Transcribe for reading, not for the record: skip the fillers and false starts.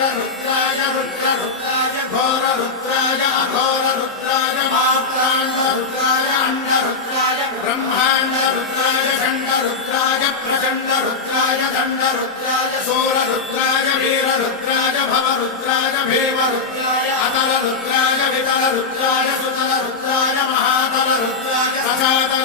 वीररुद्राय रुद्ररुद्राय घोररुद्राय अघोररुद्राय मात्राण्डरुद्राय अण्डरुद्राय ब्रह्माण्डरुद्राय खण्डरुद्राय प्रचण्डरुद्राय दण्डरुद्राय सूररुद्राय वीररुद्राय भवरुद्राय भीमरुद्राय अतलरुद्राय वितलरुद्राय सुतलरुद्राय महातलरुद्राय सजात